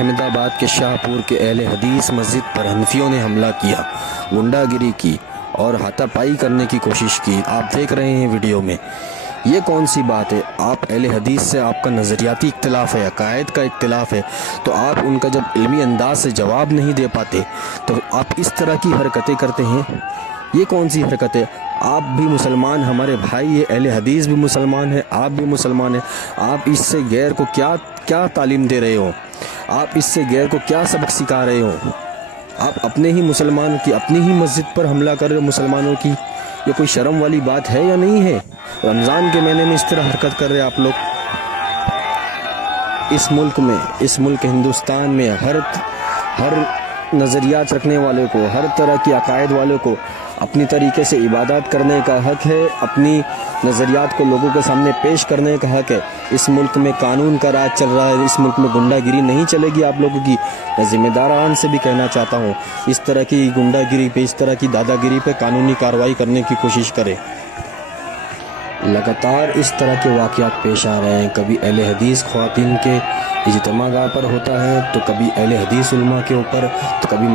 احمد آباد کے شاہ پور کے اہل حدیث مسجد پر حنفیوں نے حملہ کیا، غنڈہ گری کی اور ہاتھا پائی کرنے کی کوشش کی۔ آپ دیکھ رہے ہیں ویڈیو میں۔ یہ کون سی بات ہے؟ آپ اہل حدیث سے آپ کا نظریاتی اختلاف ہے، عقائد کا اختلاف ہے، تو آپ ان کا جب علمی انداز سے جواب نہیں دے پاتے تو آپ اس طرح کی حرکتیں کرتے ہیں۔ یہ کون سی حرکت ہے؟ آپ بھی مسلمان، ہمارے بھائی یہ اہل حدیث بھی مسلمان ہیں، آپ بھی مسلمان ہیں۔ آپ اس سے غیر کو کیا تعلیم دے رہے ہو؟ آپ اس سے غیر کو کیا سبق سکھا رہے ہو؟ آپ اپنے ہی مسلمان کی اپنی ہی مسجد پر حملہ کر رہے ہو مسلمانوں کی۔ یہ کوئی شرم والی بات ہے یا نہیں ہے؟ رمضان کے مہینے میں اس طرح حرکت کر رہے آپ لوگ۔ اس ملک ہندوستان میں ہر نظریات رکھنے والے کو، ہر طرح کی عقائد والے کو اپنی طریقے سے عبادات کرنے کا حق ہے، اپنی نظریات کو لوگوں کے سامنے پیش کرنے کا حق ہے۔ اس ملک میں قانون کا راج چل رہا ہے، اس ملک میں غنڈہ گری نہیں چلے گی آپ لوگوں کی۔ میں ذمہ داران سے بھی کہنا چاہتا ہوں، اس طرح کی غنڈہ گری پہ، اس طرح کی دادا گری پہ قانونی کارروائی کرنے کی کوشش کریں۔ لگاتار اس طرح کے واقعات پیش آ رہے ہیں۔ کبھی اہل حدیث خواتین کے اجتماع گاہ پر ہوتا ہے، تو کبھی اہل حدیث علماء کے اوپر، تو کبھی